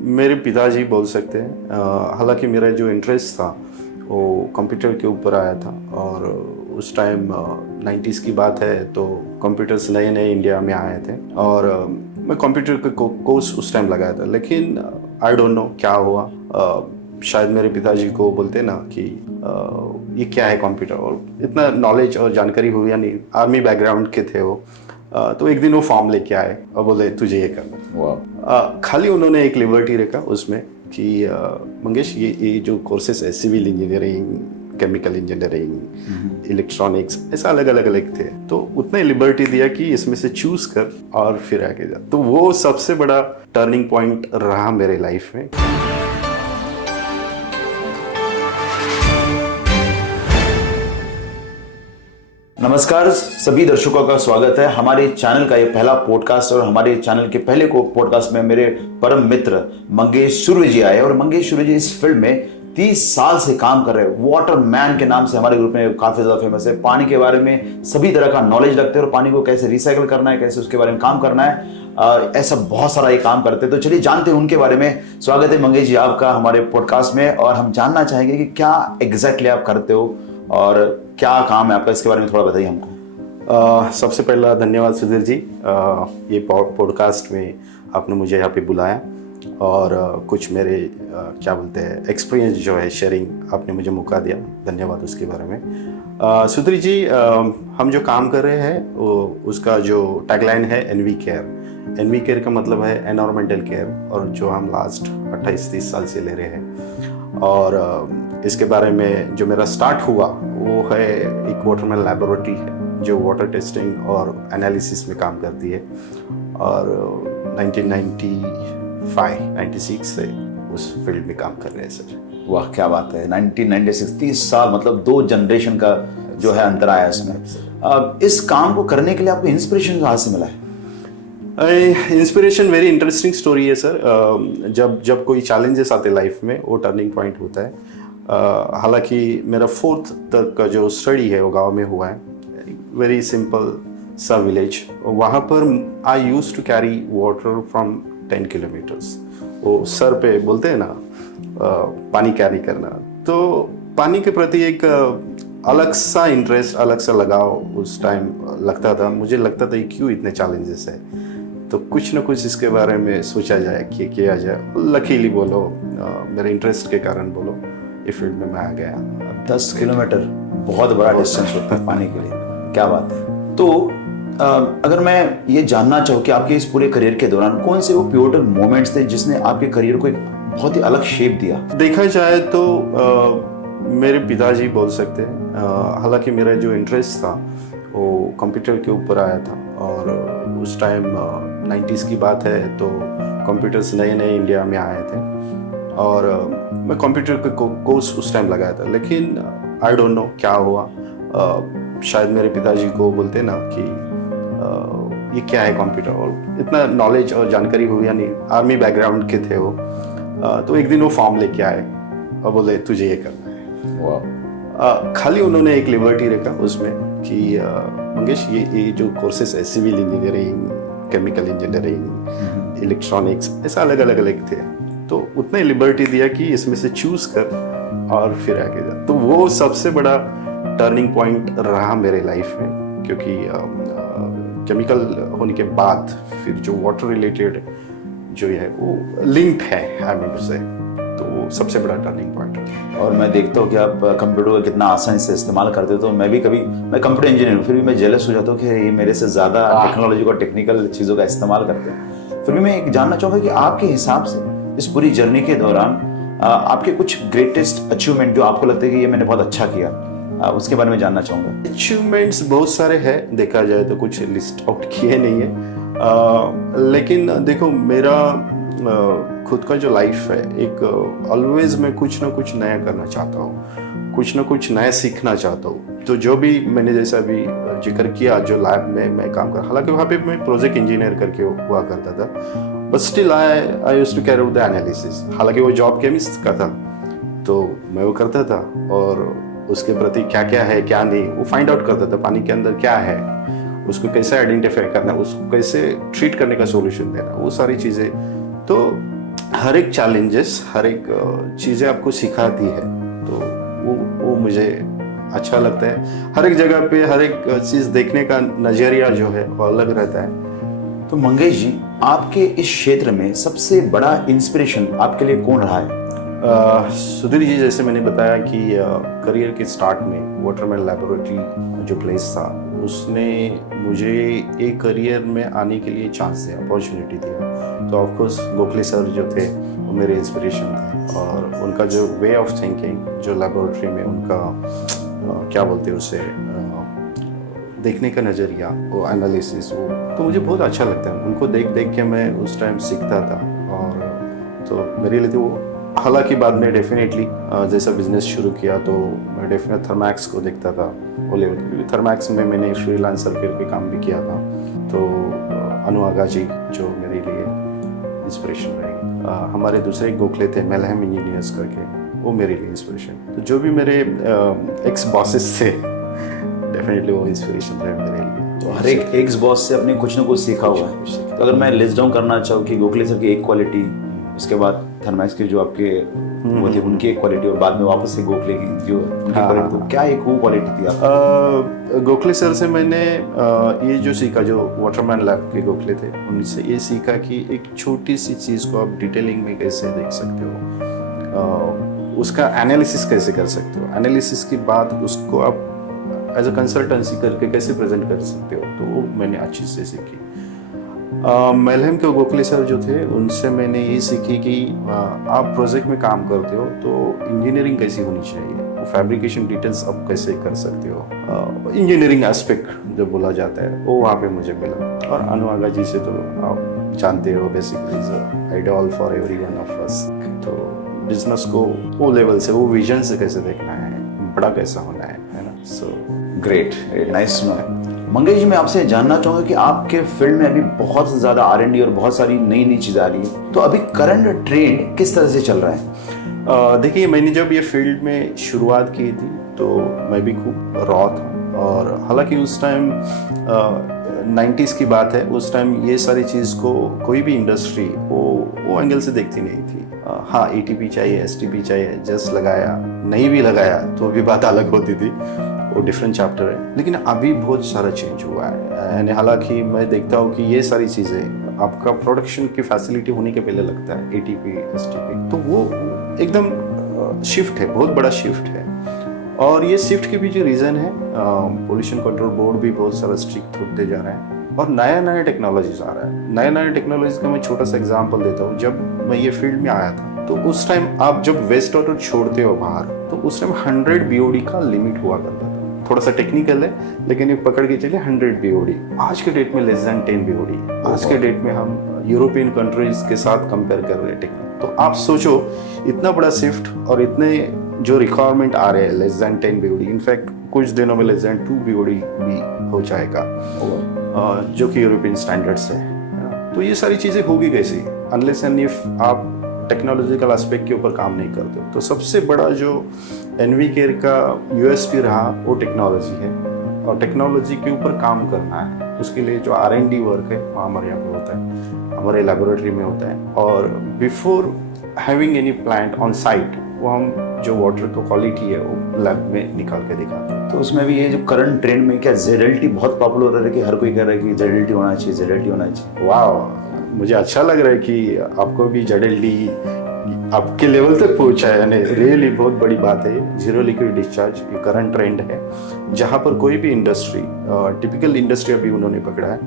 मेरे पिताजी बोल सकते हैं। हालांकि मेरा जो इंटरेस्ट था वो कंप्यूटर के ऊपर आया था, और उस टाइम 90s की बात है, तो कंप्यूटर्स नए नए इंडिया में आए थे, और मैं कंप्यूटर के कोर्स उस टाइम लगाया था। लेकिन आई डोंट नो क्या हुआ। शायद मेरे पिताजी को बोलते ना कि ये क्या है कंप्यूटर, और इतना नॉलेज और जानकारी हुई या नहीं, आर्मी बैकग्राउंड के थे वो। तो एक दिन वो फॉर्म लेके आए और बोले तुझे ये करना। खाली उन्होंने एक लिबर्टी रखा उसमें कि मंगेश, ये जो कोर्सेस है, civil engineering, chemical engineering, electronics, ऐसा अलग अलग थे, तो उतना ही लिबर्टी दिया कि इसमें से चूज कर और फिर आगे जा। तो वो सबसे बड़ा टर्निंग पॉइंट रहा मेरे लाइफ में। नमस्कार, सभी दर्शकों का स्वागत है हमारे चैनल का ये पहला पॉडकास्ट। और हमारे चैनल के पहले को पॉडकास्ट में मेरे परम मित्र मंगेश सुर्वे जी आए, और मंगेश सुर्वे जी इस फील्ड में 30 साल से काम कर रहे हैं। वाटर मैन के नाम से हमारे ग्रुप में काफी ज्यादा फेमस है। पानी के बारे में सभी तरह का नॉलेज रखते हैं, और पानी को कैसे रिसाइकल करना है, कैसे उसके बारे में काम करना है, ऐसा बहुत सारा ये काम करते हैं। तो चलिए जानते हैं उनके बारे में। स्वागत है मंगेश जी आपका हमारे पॉडकास्ट में, और हम जानना चाहेंगे कि क्या एग्जैक्टली आप करते हो और क्या काम है आपका, इसके बारे में थोड़ा बताइए हमको। सबसे पहला धन्यवाद सुधीर जी, ये पॉडकास्ट में आपने मुझे यहाँ पे बुलाया, और कुछ मेरे क्या बोलते हैं एक्सपीरियंस जो है शेयरिंग आपने मुझे मौका दिया, धन्यवाद उसके बारे में। सुधीर जी, हम जो काम कर रहे हैं उसका जो टैगलाइन है एनवी केयर। एनवी केयर का मतलब है एनवायरमेंटल केयर, और जो हम लास्ट 28-30 साल से ले रहे हैं। और इसके बारे में जो मेरा स्टार्ट हुआ वो है एक वाटरमैन लैबोरेटरी है जो वाटर टेस्टिंग और एनालिसिस में काम करती है, और 1995-96 से उस फील्ड में काम कर रहे हैं सर। वाह क्या बात है, 1996, 30 साल, मतलब 2 जनरेशन का जो है अंतर आया इसमें। इस काम को करने के लिए आपको इंस्पिरेशन कहाँ से मिला है? इंस्पिरेशन वेरी इंटरेस्टिंग स्टोरी है सर। जब कोई चैलेंजेस आते लाइफ में, वो टर्निंग पॉइंट होता है। हालांकि मेरा 4th तक का जो स्टडी है वो गांव में हुआ है, वेरी सिंपल सा विलेज। वहाँ पर I use to carry water from 10 kilometres. वो सर पे बोलते हैं ना, पानी कैरी करना। तो पानी के प्रति एक अलग सा इंटरेस्ट, अलग सा लगाव उस टाइम लगता था। मुझे लगता था क्यों इतने चैलेंजेस है, तो कुछ ना कुछ इसके बारे में सोचा जाए कि किया जाए। लकीली बोलो, मेरे इंटरेस्ट के कारण बोलो, ये फील्ड में मैं आ गया। 10 किलोमीटर बहुत बड़ा डिस्टेंस होता है पानी के लिए, क्या बात है। तो अगर मैं ये जानना चाहूँ कि आपके इस पूरे करियर के दौरान कौन से वो पिवोटल मोमेंट्स थे जिसने आपके करियर को एक बहुत ही अलग शेप दिया? देखा जाए तो मेरे पिताजी बोल सकते हैं। हालांकि मेरा जो इंटरेस्ट था वो कंप्यूटर के ऊपर आया था, और उस टाइम 90s की बात है, तो कंप्यूटर्स नए नए इंडिया में आए थे, और मैं कंप्यूटर के कोर्स उस टाइम लगाया था। लेकिन आई डोंट नो क्या हुआ। शायद मेरे पिताजी को बोलते ना कि ये क्या है कंप्यूटर, और इतना नॉलेज और जानकारी हुई या नहीं, आर्मी बैकग्राउंड के थे वो। तो एक दिन वो फॉर्म लेके आए और बोले तुझे ये करना है। खाली उन्होंने एक लिबर्टी रखा उसमें कि मंगेश, ये जो कोर्सेस है, civil engineering, chemical engineering, electronics, ऐसा अलग अलग थे, तो उतना ही लिबर्टी दिया कि इसमें से चूज कर और फिर आगे जा। तो वो सबसे बड़ा टर्निंग पॉइंट रहा मेरे लाइफ में, क्योंकि केमिकल होने के बाद फिर जो वाटर रिलेटेड जो है वो लिंक्ड है हमें से, तो वो सबसे बड़ा टर्निंग पॉइंट है। और मैं देखता हूँ कि आप कंप्यूटर को कितना आसानी से इस्तेमाल करते हो। तो मैं भी कभी, मैं कंप्यूटर इंजीनियर हूँ, फिर भी मैं जेलस हो जाता हूँ कि ये मेरे से ज़्यादा टेक्नोलॉजी को, टेक्निकल चीज़ों का इस्तेमाल करते हैं। फिर भी मैं एक जानना चाहूँगा कि आपके हिसाब से इस पूरी जर्नी के दौरान आपके कुछ ग्रेटेस्ट अचीवमेंट जो आपको लगता है कि ये मैंने बहुत अच्छा किया, उसके बारे में जानना चाहूँगा। अचीवमेंट्स बहुत सारे हैं, देखा जाए तो कुछ लिस्ट आउट किए नहीं है। लेकिन देखो, मेरा खुद का जो लाइफ है, एक ऑलवेज मैं कुछ ना कुछ नया करना चाहता हूँ, कुछ ना कुछ नया सीखना चाहता हूँ। तो जो भी मैंने जैसा अभी जिक्र किया, जो लैब में मैं काम कर, हालांकि वहाँ पे मैं प्रोजेक्ट इंजीनियर करके हुआ करता था, but still I used to carry out the analysis. हालांकि वो जॉब केमिस्ट का था, तो मैं वो करता था, और उसके प्रति क्या क्या है क्या नहीं वो फाइंड आउट करता था। पानी के अंदर क्या है, उसको कैसे आइडेंटिफाई करना, उसको कैसे ट्रीट करने का सोल्यूशन देना, वो सारी चीज़ें। तो हर एक चैलेंजेस, हर एक चीज़ें आपको सिखाती है, तो वो मुझे अच्छा लगता है। हर एक जगह पे हर एक चीज़ देखने का नज़रिया जो है वो अलग रहता है। तो मंगेश जी, आपके इस क्षेत्र में सबसे बड़ा इंस्पिरेशन आपके लिए कौन रहा है? सुधीर जी, जैसे मैंने बताया कि करियर के स्टार्ट में वाटरमैन लेबोरेटरी जो प्लेस था, उसने मुझे एक करियर में आने के लिए चांस दिया, अपॉर्चुनिटी दिया। तो ऑफकोर्स गोखले सर जो थे वो मेरे इंस्पिरेशन थे, और उनका जो वे ऑफ थिंकिंग, जो लेबोरेटरी में उनका क्या बोलते हैं उसे, देखने का नज़रिया, वो एनालिसिस, वो तो मुझे बहुत अच्छा लगता है। उनको देख देख के मैं उस टाइम सीखता था, और तो मेरे लिए तो वो, हालांकि बाद में डेफिनेटली जैसा बिजनेस शुरू किया तो मैं डेफिनेट थर्मैक्स को देखता था वो लेवल, क्योंकि थर्मैक्स में मैंने फ्रीलांसर करके काम भी किया था। तो अनु आगा जी जो मेरे लिए इंस्पिरेशन रहेगी। हमारे दूसरे गोखले थे मेलहम इंजीनियर्स करके, वो मेरे लिए इंस्पिरेशन। तो जो भी मेरे एक्स बॉसेस थे, डेफिनेटली वो इंस्पिरेशन रहे मेरे लिए। तो हर एक एक्स बॉस से आपने कुछ ना कुछ सीखा हुआ है। तो अगर मैं लिस्ट डाउन करना चाहूँ कि गोखले सर की एक क्वालिटी, उसके बाद थर्मैक्स के जो आपके वो थे उनकी एक क्वालिटी, और बाद में वापस से गोखले की जो उनकी क्वालिटी, तो क्या एक वो क्वालिटी थी आपकी? गोखले सर से मैंने ये जो सीखा, जो वाटरमैन लैब के गोखले थे, उनसे ये सीखा कि एक छोटी सी चीज़ को आप डिटेलिंग में कैसे देख सकते हो, उसका एनालिसिस कैसे कर सकते हो, एनालिसिस के बाद उसको आप एज अ कंसल्टेंसी करके कैसे प्रेजेंट कर सकते हो। तो वो मैंने अच्छी से सीखी। मेलहम के गोखले सर जो थे, उनसे मैंने ये सीखी कि आप प्रोजेक्ट में काम करते हो तो इंजीनियरिंग कैसी होनी चाहिए, वो फैब्रिकेशन डिटेल्स आप कैसे कर सकते हो, इंजीनियरिंग एस्पेक्ट जो बोला जाता है वो वहाँ पे मुझे मिला। और अनु आगा जी से तो आप जानते हो, basically ideal for every one of us. तो बिजनेस को वो लेवल से, वो विजन से कैसे देखना है, बड़ा कैसा होना है ना। So great, nice no. Mangesh ji, मैं आपसे जानना चाहूंगा कि आपके फील्ड में अभी बहुत ज्यादा R&D और बहुत सारी नई नई चीजें आ रही है, तो अभी करंट ट्रेंड किस तरह से चल रहा है? देखिए, मैंने जब ये फील्ड में शुरुआत की थी तो मैं भी खूब रॉ था, और हालांकि उस टाइम 90s की बात है, उस टाइम ये सारी चीज़ को कोई भी इंडस्ट्री वो एंगल से देखती नहीं थी। हाँ, ATP चाहिए, STP चाहिए, जस्ट लगाया, नहीं भी लगाया तो भी बात अलग होती थी, वो डिफरेंट चैप्टर है। लेकिन अभी बहुत सारा चेंज हुआ है, यानी हालांकि मैं देखता हूँ कि ये सारी चीज़ें आपका प्रोडक्शन की फैसिलिटी होने के पहले लगता है ATP STP, तो वो एकदम शिफ्ट है, बहुत बड़ा शिफ्ट है। और ये शिफ्ट के पीछे रीज़न है, पोल्यूशन कंट्रोल बोर्ड भी बहुत सारा स्ट्रिक्ट होते जा रहे हैं, और नया नया टेक्नोलॉजीज आ रहा है। नया नया टेक्नोलॉजीज का मैं छोटा सा एग्जांपल देता हूँ। जब मैं ये फील्ड में आया था तो उस टाइम आप जब वेस्ट वाटर छोड़ते हो बाहर, तो उस टाइम 100 BOD का लिमिट हुआ करता था। थोड़ा सा टेक्निकल है, लेकिन ये पकड़ के चलिए 100 BOD। आज के डेट में लेस देन 10 BOD। आज के डेट में हम यूरोपियन कंट्रीज के साथ कंपेयर कर रहे हैं टेक्निक। तो आप सोचो, इतना बड़ा शिफ्ट, और इतने जो रिक्वायरमेंट आ रहे हैं लेस देन 10 BOD, इनफैक्ट कुछ दिनों में लेस देन 2 BOD भी हो जाएगा, जो कि यूरोपियन स्टैंडर्ड्स है ना। तो ये सारी चीज़ें होगी कैसे, अनलेस एंड इफ आप टेक्नोलॉजिकल एस्पेक्ट के ऊपर काम नहीं करते हो। तो सबसे बड़ा जो NVCare का USP रहा वो टेक्नोलॉजी है, और टेक्नोलॉजी के ऊपर काम करना है। उसके लिए जो R&D वर्क है वो हमारे यहाँ पे होता है, हमारे लेबोरेटरी में होता है। और before having any plant on site, वो हम जो वाटर का क्वालिटी है वो लैब में निकाल के दिखाते हैं। तो उसमें भी ये जो करंट ट्रेंड में क्या ZLT बहुत पॉपुलर हो रहा है, कि हर कोई कह रहा है कि ZLT होना चाहिए, ZLT होना चाहिए। वाह, मुझे अच्छा लग रहा है कि आपको भी ZLT आपके लेवल तक पहुंचा है, यानी रियली बहुत बड़ी बात है। जीरो लिक्विड डिस्चार्ज ये करंट ट्रेंड है, जहाँ पर कोई भी इंडस्ट्री, टिपिकल इंडस्ट्री अभी उन्होंने पकड़ा है,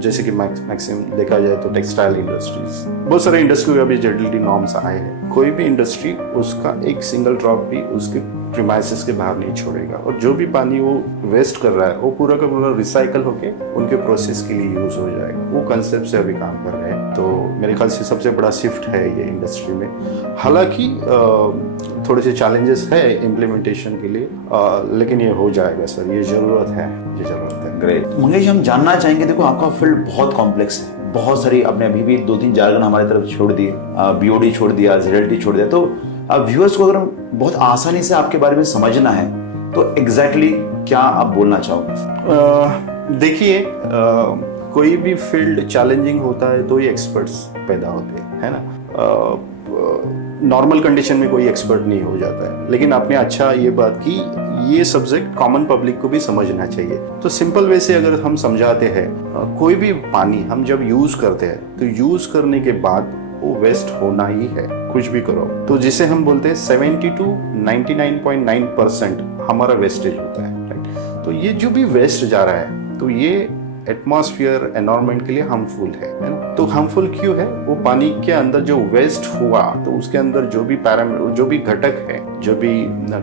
जैसे कि मैक्सिमम देखा जाए तो टेक्सटाइल इंडस्ट्रीज, बहुत सारे इंडस्ट्री अभी ZLT नॉर्म्स आए हैं। कोई भी इंडस्ट्री उसका एक सिंगल ड्रॉप भी उसके प्रीमाइसेस के बाहर नहीं छोड़ेगा, और जो भी पानी वो वेस्ट कर रहा है वो पूरा का पूरा रिसाइकल होके उनके प्रोसेस के लिए यूज हो जाएगा। वो कंसेप्ट से अभी काम कर रहे हैं। तो मेरे ख्याल से सबसे बड़ा शिफ्ट है ये इंडस्ट्री में। हालांकि थोड़े से चैलेंजेस है इम्प्लीमेंटेशन के लिए, लेकिन ये हो जाएगा सर, ये ज़रूरत है, ये ज़रूरत है। ग्रेट मंगेश, हम जानना चाहेंगे, देखो आपका फील्ड बहुत कॉम्प्लेक्स है, बहुत सारी, आपने अभी भी 2-3 जार्गन हमारी तरफ छोड़ दिए, BOD छोड़ दिया, ZLT छोड़ दिया। तो व्यूअर्स को अगर बहुत आसानी से आपके बारे में समझना है तो एग्जैक्टली क्या आप बोलना चाहोगे? देखिए, कोई भी फील्ड चैलेंजिंग होता है तो ही एक्सपर्ट्स पैदा होते हैं, है ना। नॉर्मल कंडीशन में कोई एक्सपर्ट नहीं हो जाता है, लेकिन आपने अच्छा ये बात की, ये सब्जेक्ट कॉमन पब्लिक को भी समझना चाहिए। तो सिंपल वे से अगर हम समझाते हैं, कोई भी पानी हम जब यूज करते हैं तो यूज करने के बाद वो वेस्ट होना ही है, कुछ भी करो। तो जिसे हम बोलते हैं 70 to 99.9% हमारा वेस्टेज होता है, राइट। तो ये जो भी वेस्ट जा रहा है तो ये एटमॉस्फेयर एनवायरनमेंट के लिए हार्मफुल है ना। तो हार्मफुल क्यों है? वो पानी के अंदर जो वेस्ट हुआ तो उसके अंदर जो भी जो भी घटक है, जो भी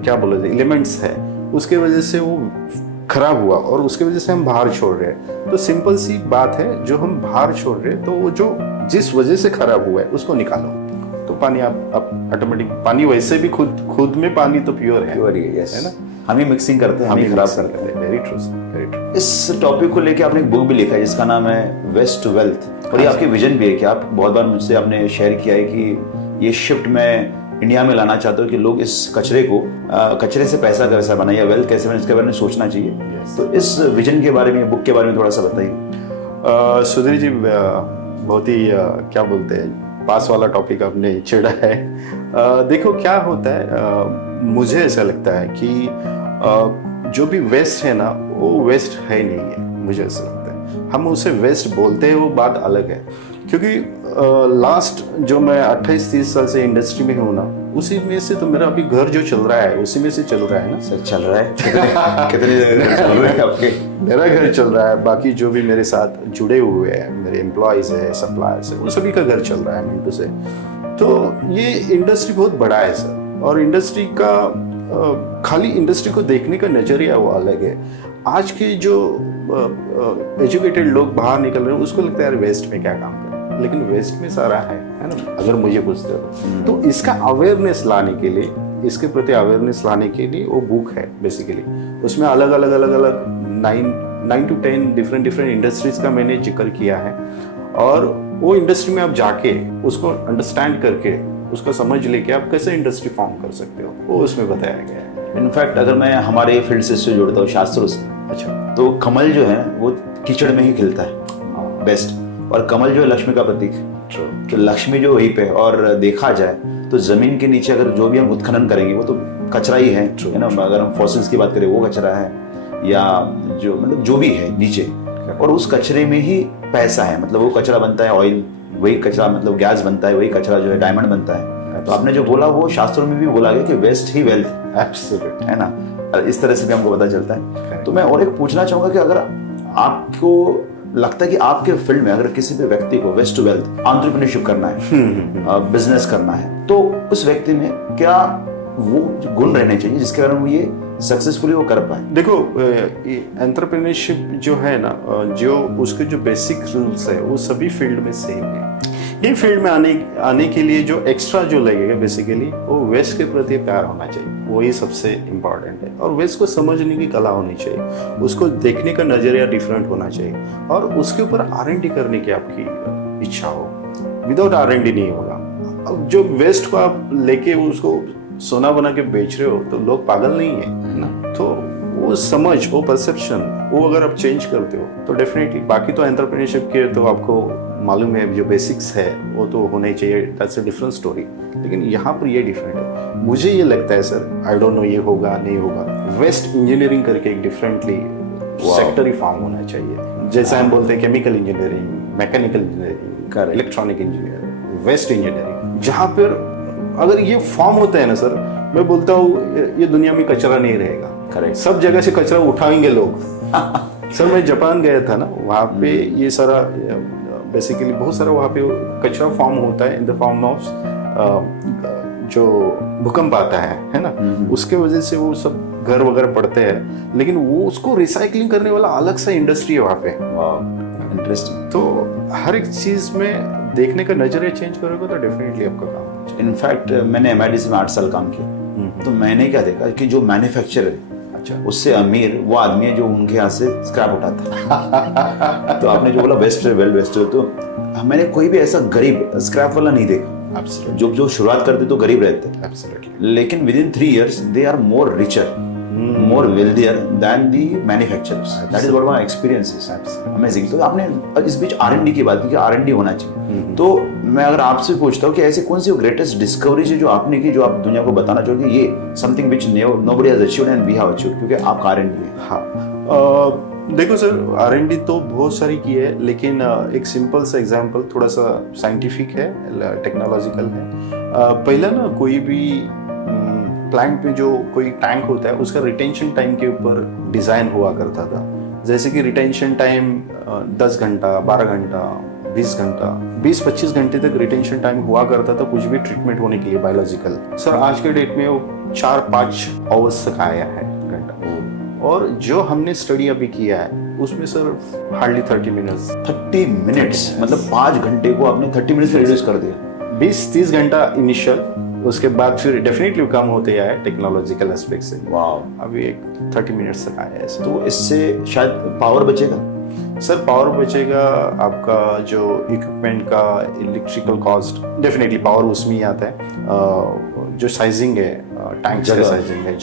क्या बोले एलिमेंट्स है, उसके वजह से वो खराब हुआ और उसके वजह से हम बाहर छोड़ रहे हैं। तो सिंपल सी बात है, जो हम बाहर छोड़ रहे हैं तो वो जो जिस वजह से खराब हुआ है उसको निकालो, तो पानी आप ऑटोमेटिक, पानी वैसे भी खुद में पानी तो प्योर है, यस, है ना। हम ही मिक्सिंग करते हैं, हम ही खराब करते हैं। Very true, very true. इस टॉपिक को लेके आपने एक बुक भी लिखा है जिसका नाम है वेस्ट टू वेल्थ, और ये आपकी विजन भी है कि आप बहुत बार मुझसे आपने शेयर किया है कि ये शिफ्ट मैं इंडिया में लाना चाहता हूँ कि लोग इस कचरे से पैसा कैसे बनाए या वेल्थ कैसे बनाए, इसके बारे में सोचना चाहिए। तो इस विजन के बारे में, बुक के बारे में थोड़ा सा बताइए। सुधीर जी, बहुत ही क्या बोलते हैं, पास वाला टॉपिक आपने छेड़ा है। देखो क्या होता है, मुझे ऐसा लगता है कि जो भी वेस्ट है ना वो वेस्ट है नहीं है, मुझे ऐसा लगता है। हम उसे वेस्ट बोलते हैं वो बात अलग है, क्योंकि लास्ट जो मैं 28-30 साल से इंडस्ट्री में हूँ ना, उसी में से तो मेरा अभी घर जो चल रहा है उसी में से चल रहा है ना। सर चल रहा है कितने घर चल रहे हैं आपके? मेरा घर चल रहा है, बाकी जो भी मेरे साथ जुड़े हुए हैं, मेरे एम्प्लॉयज है, सप्लायर्स है, उन सभी का घर चल रहा है मिनटू से। तो ये इंडस्ट्री बहुत बड़ा है सर, और इंडस्ट्री का खाली इंडस्ट्री को देखने का नजरिया वो अलग है। आज के जो एजुकेटेड लोग बाहर निकल रहे हैं उसको लगता है वेस्ट में क्या काम कर, लेकिन वेस्ट में सारा है ना, अगर मुझे पूछते हो तो। इसका अवेयरनेस लाने के लिए, इसके प्रति अवेयरनेस लाने के लिए वो बुक है बेसिकली। उसमें अलग अलग 9 to 10 डिफरेंट इंडस्ट्रीज का मैंने जिक्र किया है, और वो इंडस्ट्री में आप जाके उसको अंडरस्टैंड करके उसको समझ लेके आप कैसे इंडस्ट्री फॉर्म कर सकते हो, वो उसमें बताया गया है। इनफैक्ट अगर मैं हमारे फील्ड से जोड़ता हूँ शास्त्रों से, अच्छा, तो कमल जो है वो कीचड़ में ही खिलता है बेस्ट, और कमल जो है लक्ष्मी का प्रतीक है। तो लक्ष्मी जो वहीं पे, और देखा जाए तो जमीन के नीचे अगर जो भी हम उत्खनन करेंगे वो तो कचरा ही है ना। अगर हम फॉसिल्स की बात करें वो कचरा है, या जो मतलब जो भी है नीचे, और उस कचरे में ही पैसा है। मतलब वो कचरा बनता है ऑयल, वही कचरा मतलब गैस बनता है, वही कचरा जो है डायमंड बनता है। तो आपने जो बोला वो शास्त्रों में भी बोला गया कि वेस्ट ही वेल्थ, एब्सोल्यूट, है ना। इस तरह से भी हमको पता चलता है। तो मैं और एक पूछना चाहूंगा कि अगर आपको लगता है कि आपके फील्ड में अगर किसी भी व्यक्ति को वेस्ट टू वेल्थ एंटरप्रेन्योरशिप करना है, बिजनेस करना है, तो उस व्यक्ति में क्या वो गुण रहने चाहिए जिसके कारण वो ये सक्सेसफुली वो कर पाए? देखो, एंटरप्रेन्योरशिप जो है ना, जो उसके जो बेसिक रूल्स है वो सभी फील्ड में सेम है। ये फील्ड में आने के लिए जो एक्स्ट्रा जो लगेगा बेसिकली वो वेस्ट के प्रति प्यार होना चाहिए, वही सबसे इम्पोर्टेंट है। और वेस्ट को समझने की कला होनी चाहिए, उसको देखने का नजरिया डिफरेंट होना चाहिए, और उसके ऊपर R&D करने की आपकी इच्छा हो। विदाउट R&D नहीं होगा। अब जो वेस्ट को आप लेके उसको सोना बना के बेच रहे हो तो लोग पागल नहीं है ना। तो वो समझ, वो परसेप्शन, वो अगर आप चेंज करते हो तो डेफिनेटली, बाकी तो एंटरप्रेन्योरशिप के तो आपको मालूम है जो बेसिक्स है वो तो होना ही चाहिए, दैट्स अ डिफरेंट स्टोरी। लेकिन यहाँ पर ये डिफरेंट है। मुझे ये लगता है सर, आई डोंट नो ये होगा नहीं होगा, वेस्ट इंजीनियरिंग करके एक डिफरेंटली सेक्टर ही फॉर्म होना चाहिए। जैसे हम बोलते हैं chemical engineering, mechanical engineering, electronic engineering, waste engineering, जहाँ पर अगर ये फॉर्म होता है ना सर, मैं बोलता हूँ ये दुनिया में कचरा नहीं रहेगा। करेक्ट, सब जगह से कचरा उठाएंगे लोग। सर मैं जापान गया था ना, वहाँ पे ये सारा बेसिकली बहुत सारा वहाँ पे कचरा फॉर्म होता है इन द फॉर्म ऑफ जो भूकंप आता है ना, उसके वजह से वो सब घर वगैरह पड़ते हैं, लेकिन वो उसको रिसाइकलिंग करने वाला अलग सा इंडस्ट्री है वहाँ पे। इंटरेस्टिंग। तो हर एक चीज में देखने का नजरिया चेंज करोगे तो डेफिनेटली आपका काम। इनफैक्ट मैंने MIDC में 8 साल काम किया, तो मैंने क्या देखा कि जो मैन्युफैक्चरर है, अच्छा, उससे अमीर वो आदमी है जो उनके यहाँ से स्क्रैप उठाता है। तो आपने जो बोला वेस्ट वेस्ट, तो मैंने कोई भी ऐसा गरीब स्क्रैप वाला नहीं देखा। जो शुरुआत करते तो गरीब रहते, लेकिन within 3 years they are more richer more wealthier than the manufacturers. That is what my experience is. Amazing. तो आपने इस बीच R&D की बात की कि R&D होना चाहिए, तो मैं अगर आपसे पूछता हूँ कि ऐसे कौन सी ग्रेटेस्ट डिस्कवरीज है जो आपने की, जो आप दुनिया को बताना चाहोगे ये something which nobody has achieved and we have achieved, क्योंकि आपका R&D है. हाँ, देखो सर, R&D तो बहुत सारी की है, लेकिन एक सिंपल सा एग्जांपल, थोड़ा सा साइंटिफिक है, टेक्नोलॉजिकल है. पहला ना, कोई भी प्लांट पे जो कोई टैंक होता है उसका रिटेंशन टाइम के ऊपर डिज़ाइन हुआ करता था. जैसे कि रिटेंशन टाइम 10 घंटा, 12 घंटा, 20 घंटा, 20-25 घंटे तक रिटेंशन टाइम हुआ करता था कुछ भी ट्रीटमेंट होने के लिए बायोलॉजिकल. सर आज के डेट में वो 4-5 आवर्स तक आया है घंटा. और जो हमने स्टडी अभी किया है उसमें सर हार्डली 30 मिनट्स, मतलब 5 घंटे को आपने 30 मिनट्स रिड्यूस कर दिया. 20-30 घंटा इनिशियल, उसके बाद फिर डेफिनेटली काम होते आए टेक्नोलॉजिकल एस्पेक्ट से. वाह. अभी एक 30 मिनट्स तक आया है. तो इससे शायद पावर बचेगा. सर पावर बचेगा, आपका जो इक्विपमेंट का इलेक्ट्रिकल कॉस्ट, डेफिनेटली पावर उसमें ही आता है. जो साइजिंग है, टैंक का साइजिंग है,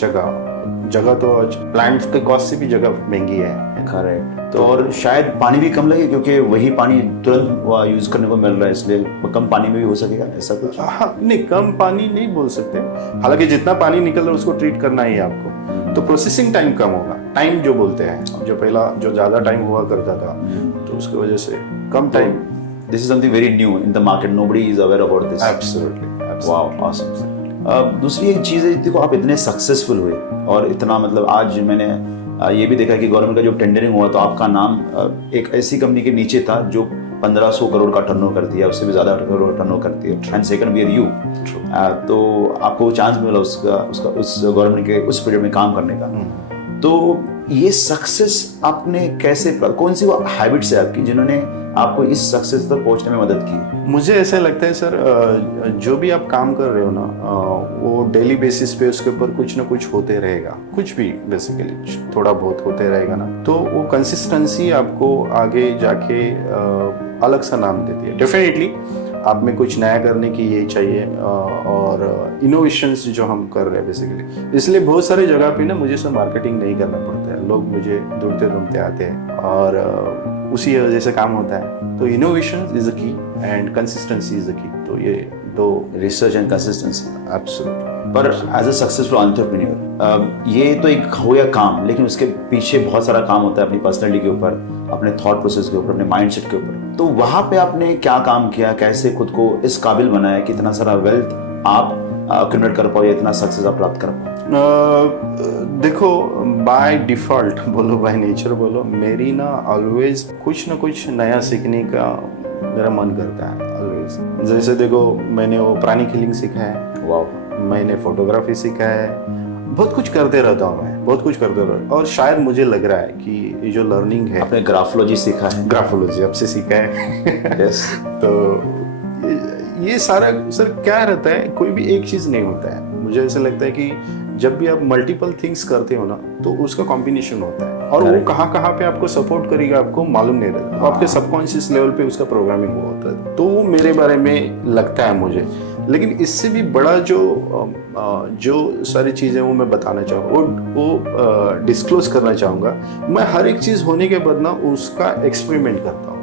जगह तो प्लांट के कॉस्ट से भी जगह महंगी है. करेक्ट. तो और शायद पानी भी कम लगे, क्योंकि वही पानी तुरंत यूज करने को मिल रहा है, इसलिए कम पानी में भी हो सकेगा, ऐसा कुछ. हाँ, नहीं कम पानी नहीं बोल सकते, हालांकि जितना पानी निकल रहा है उसको ट्रीट करना ही है आपको, तो प्रोसेसिंग टाइम कम होगा. टाइम जो बोलते हैं, जो पहला जो ज्यादा टाइम हुआ करता था, तो उसकी वजह से कम time. This is something very new in the market, nobody is aware about this. Absolutely. Wow, awesome. दूसरी एक चीज़ है, देखो आप इतने सक्सेसफुल हुए और इतना, मतलब आज मैंने ये भी देखा कि गवर्नमेंट का जो टेंडरिंग हुआ तो आपका नाम एक ऐसी कंपनी के नीचे था जो 1500 करोड़ का टर्नओवर करती है, उससे भी ज़्यादा टर्नओवर करती है, and second we are you. तो आपको चांस मिला उस गवर्नमेंट के उस पीरियड में काम करने का. तो ये सक्सेस आपने कैसे, कौन सी वो हैबिट्स है आपकी जिन्होंने आपको इस सक्सेस तक पहुंचने में मदद की? मुझे ऐसा लगता है सर, जो भी आप काम कर रहे हो ना, वो डेली बेसिस पे उसके ऊपर कुछ ना कुछ होते रहेगा, कुछ भी बेसिकली थोड़ा बहुत होते रहेगा ना, तो वो कंसिस्टेंसी आपको आगे जाके अलग सा नाम देती है. डेफिनेटली आप में कुछ नया करने की ये चाहिए, और इनोवेशंस जो हम कर रहे हैं बेसिकली, इसलिए बहुत सारी जगह पे ना मुझे सब मार्केटिंग नहीं करना पड़ता है. लोग मुझे ढूंढते आते हैं और उसी वजह से काम होता है. तो इनोवेशन इज अ की एंड कंसिस्टेंसी इज अ की. तो ये दो, रिसर्च एंड कंसिस्टेंसी. एब्सोल्युटली. पर एज अ सक्सेसफुल एंटरप्रेन्योर, ये तो एक हो गया काम, लेकिन उसके पीछे बहुत सारा काम होता है अपनी पर्सनैलिटी के ऊपर, अपने थॉट प्रोसेस के ऊपर, अपने माइंडसेट के ऊपर. तो वहाँ पे आपने क्या काम किया, कैसे खुद को इस काबिल बनाया कि इतना सारा वेल्थ आप क्रिएट कर पाओ या इतना सक्सेस आप प्राप्त कर पाओ? देखो, बाय डिफॉल्ट बोलो, बाय नेचर बोलो, मेरी ना ऑलवेज कुछ ना कुछ नया सीखने का मेरा मन करता है ऑलवेज. जैसे देखो, मैंने वो प्राणी किलिंग सीखा है. वाह. मैंने फोटोग्राफी सीखा है. बहुत कुछ करते रहता हूँ मैं, बहुत कुछ करते रहता हूँ. और शायद मुझे लग रहा है कि ये जो लर्निंग है, आपने ग्राफोलॉजी सीखा है? ग्राफोलॉजी अब से सीखा है. yes. तो ये सारा सर क्या रहता है, कोई भी एक चीज नहीं होता है. मुझे ऐसा लगता है कि जब भी आप मल्टीपल थिंग्स करते हो ना, तो उसका कॉम्बिनेशन होता है, और वो कहाँ पे आपको सपोर्ट करेगा आपको मालूम नहीं रहता. तो आपके सबकॉन्शियस लेवल पे उसका प्रोग्रामिंग हुआ होता है. तो वो मेरे बारे में लगता है मुझे. लेकिन इससे भी बड़ा जो सारी चीज़ें वो मैं बताना चाहूँगा, वो डिस्क्लोज करना चाहूँगा. मैं हर एक चीज़ होने के बाद ना उसका एक्सपेरिमेंट करता हूँ.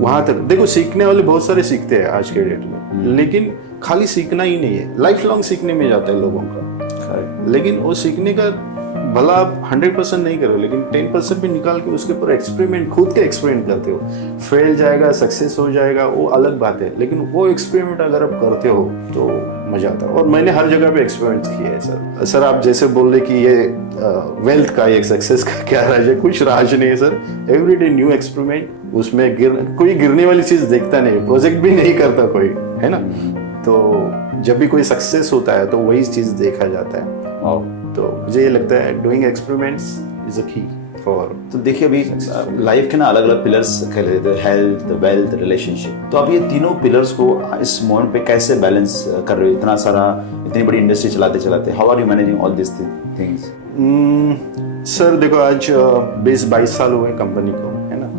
वहाँ तक देखो, सीखने वाले बहुत सारे सीखते हैं आज के डेट में, लेकिन खाली सीखना ही नहीं है, लाइफ लॉन्ग सीखने में जाता है लोगों का. लेकिन वो सीखने का भला आप 100% नहीं करो, लेकिन 10% भी निकाल के उसके ऊपर एक्सपेरिमेंट, खुद के एक्सपेरिमेंट करते हो. फेल जाएगा, सक्सेस हो जाएगा, वो अलग बात है, लेकिन वो एक्सपेरिमेंट अगर आप करते हो तो मजा आता है. और मैंने हर जगह पे एक्सपेरिमेंट किए हैं सर. आप जैसे बोल रहे कि ये वेल्थ का, ये सक्सेस का क्या राज है, कुछ राज नहीं है सर. Everyday new experiment. उसमें कोई गिरने वाली चीज देखता नहीं, प्रोजेक्ट भी नहीं करता कोई, है ना. तो जब भी कोई सक्सेस होता है तो वही चीज देखा जाता है. तो मुझे ये लगता है डूइंग एक्सपेरिमेंट्स इज अ की फॉर. तो देखिए, अभी लाइफ के ना अलग अलग पिलर्स कह लेते हैं, हेल्थ, वेल्थ, रिलेशनशिप. तो आप ये तीनों पिलर्स को इस मोमेंट पे कैसे बैलेंस कर रहे हो, इतना सारा, इतनी बड़ी इंडस्ट्री चलाते? How are you managing all this things? Sir देखो, आज 20-22 साल हुए कंपनी को, है ना.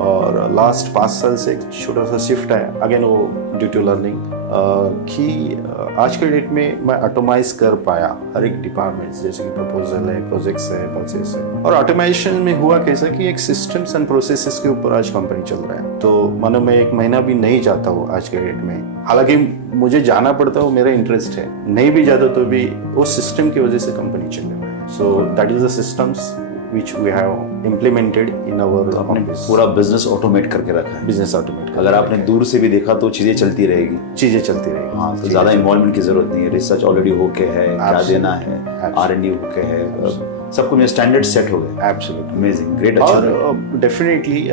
और लास्ट 5 साल से एक छोटा सा शिफ्ट है अगेन वो ड्यू टू लर्निंग कि आज के डेट में मैं ऑटोमाइज कर पाया हर एक डिपार्टमेंट, जैसे कि प्रपोजल है, प्रोजेक्ट्स है, परचेस है। और ऑटोमेशन में हुआ कैसा कि एक सिस्टम्स एंड प्रोसेसेस के ऊपर आज कंपनी चल रहा है, तो मानो मैं 1 महीना भी नहीं जाता हूँ आज के डेट में, हालांकि मुझे जाना पड़ता है, मेरा इंटरेस्ट है, नहीं भी जाता तो भी वो सिस्टम की वजह से कंपनी चल रहा है। So that is the systems which we have implemented in our office. पूरा बिजनेस ऑटोमेट करके रखा है। बिजनेस ऑटोमेट, अगर आपने दूर से भी देखा तो चीजें चलती रहेगी। चीजें चलती रहेगी। हाँ, तो ज्यादा इन्वॉल्वमेंट की जरूरत नहीं है। रिसर्च ऑलरेडी होके है, क्या देना है, R&D होके है, सब कुछ स्टैंडर्ड सेट हो गए। Absolutely amazing, great. अच्छा और डेफिनेटली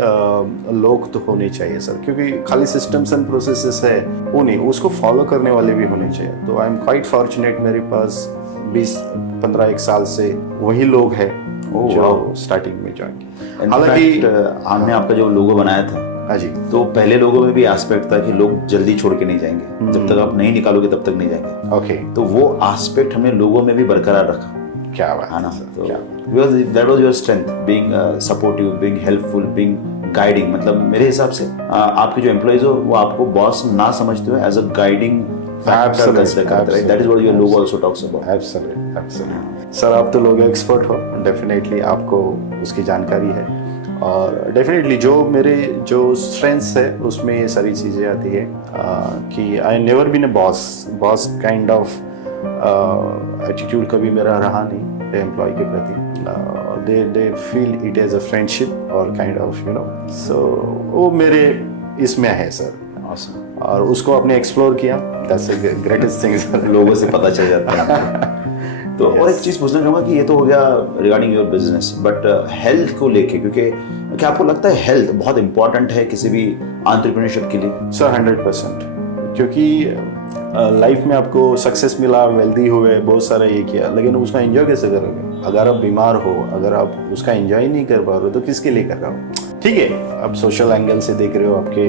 लोग तो होने चाहिए सर, क्योंकि खाली सिस्टम्स एंड प्रोसेसेस है वो नहीं, उसको फॉलो करने वाले भी होने चाहिए। तो आई एम क्वाइट फॉर्चुनेट, मेरे पास 20-15 साल से वही लोग हैं जो स्टार्टिंग में ज्वाइन किया। हालांकि हमने आपका जो लोगो बनाया था, हाँ जी, तो पहले लोगों में भी एस्पेक्ट था कि लोग जल्दी छोड़ के नहीं जाएंगे, जब तक आप नहीं निकालोगे तब तक नहीं जाएंगे। ओके, तो वो एस्पेक्ट हमने लोगों में भी बरकरार रखा। क्या बात है ना? तो that was your strength, being supportive, being helpful, being guiding. मतलब मेरे हिसाब से आपके जो एम्प्लॉइज हो वो आपको बॉस ना समझते हुए as a guiding factor consider करते हैं। That is what your logo also talks about. Absolutely, absolutely sir, आप तो लोग एक्सपर्ट हो, डेफिनेटली आपको उसकी जानकारी है, और डेफिनेटली जो मेरे जो स्ट्रेंथ्स है उसमें ये सारी चीज़ें आती है कि I never been a boss kind of attitude कभी मेरा रहा नहीं एम्प्लॉय के प्रति। They feel it as a friendship और काइंड ऑफ सो वो मेरे इसमें है सर। Awesome. और उसको आपने एक्सप्लोर किया, that's the greatest thing sir. लोगों से पता चल जाता है। तो और एक चीज पूछना चाहूंगा कि ये तो हो गया regarding your business, but health को लेके, क्योंकि क्या आपको लगता है हेल्थ बहुत इंपॉर्टेंट है किसी भी एंटरप्रेन्योरशिप के लिए? सर 100%, क्योंकि लाइफ में आपको सक्सेस मिला, वेल्दी हुए, बहुत सारा ये किया, लेकिन उसका एंजॉय कैसे करोगे? अगर आप बीमार हो, अगर आप उसका एंजॉय नहीं कर पा रहे हो तो किसके लिए कर रहे हो? ठीक है, आप सोशल एंगल से देख रहे हो, आपके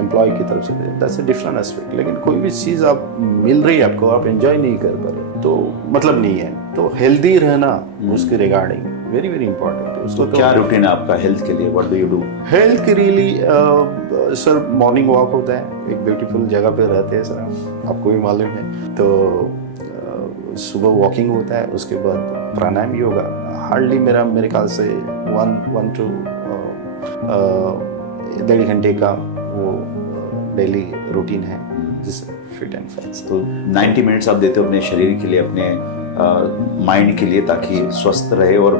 एम्प्लॉय की तरफ से, दैट्स अ डिफरेंट एस्पेक्ट, लेकिन कोई भी चीज़ आप मिल रही है आपको, आप एंजॉय नहीं कर पा रहे तो मतलब नहीं है। तो हेल्दी रहना उसके रिगार्डिंग वेरी वेरी इंपॉर्टेंट है। उसको तो क्या रूटीन है आपका हेल्थ के लिए? What do you do? Health के रियली सर मॉर्निंग वॉक होता है, एक ब्यूटीफुल जगह पे रहते हैं सर, आपको भी मालूम है, तो सुबह वॉकिंग होता है, उसके बाद प्राणायाम योगा, हार्डली मेरे ख्याल से 1 to 1.5 घंटे का वो डेली रूटीन है, जिससे फिट एंड फाइन। तो 90 मिनट्स आप देते हो अपने शरीर के लिए, अपने माइंड के लिए, ताकि स्वस्थ रहे और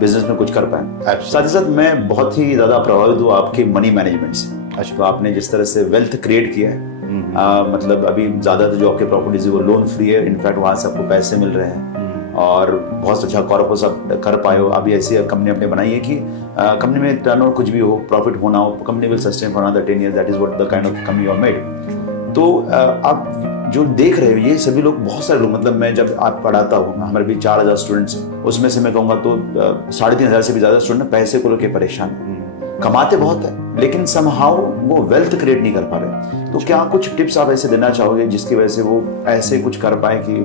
बिजनेस में कुछ कर पाए। साथ ही साथ मैं बहुत ही ज़्यादा प्रभावित हूँ आपके मनी मैनेजमेंट से। अच्छा, तो आपने जिस तरह से वेल्थ क्रिएट किया है, मतलब अभी ज़्यादातर जो आपके प्रॉपर्टीज है वो लोन फ्री है, इनफैक्ट वहाँ से आपको पैसे मिल रहे हैं, और बहुत अच्छा कॉर्पोरेट आप कर पाए हो। अभी ऐसी कंपनी आपने बनाई है कि कंपनी में टर्नओवर कुछ भी हो, प्रॉफिट होना हो, company will sustain for another 10 years। That is what the kind of company you have made. तो आप जो देख रहे हो ये सभी लोग, बहुत सारे लोग, मतलब मैं जब आप पढ़ाता हूँ, हमारे भी 4000 स्टूडेंट्स, उसमें से मैं कहूँगा तो 3500 से भी ज़्यादा स्टूडेंट पैसे को लेकर परेशान हैं, कमाते बहुत है लेकिन समहाउ वो वेल्थ क्रिएट नहीं कर पा रहे। तो क्या कुछ टिप्स आप ऐसे देना चाहोगे जिसकी वजह से वो ऐसे कुछ कर पाए कि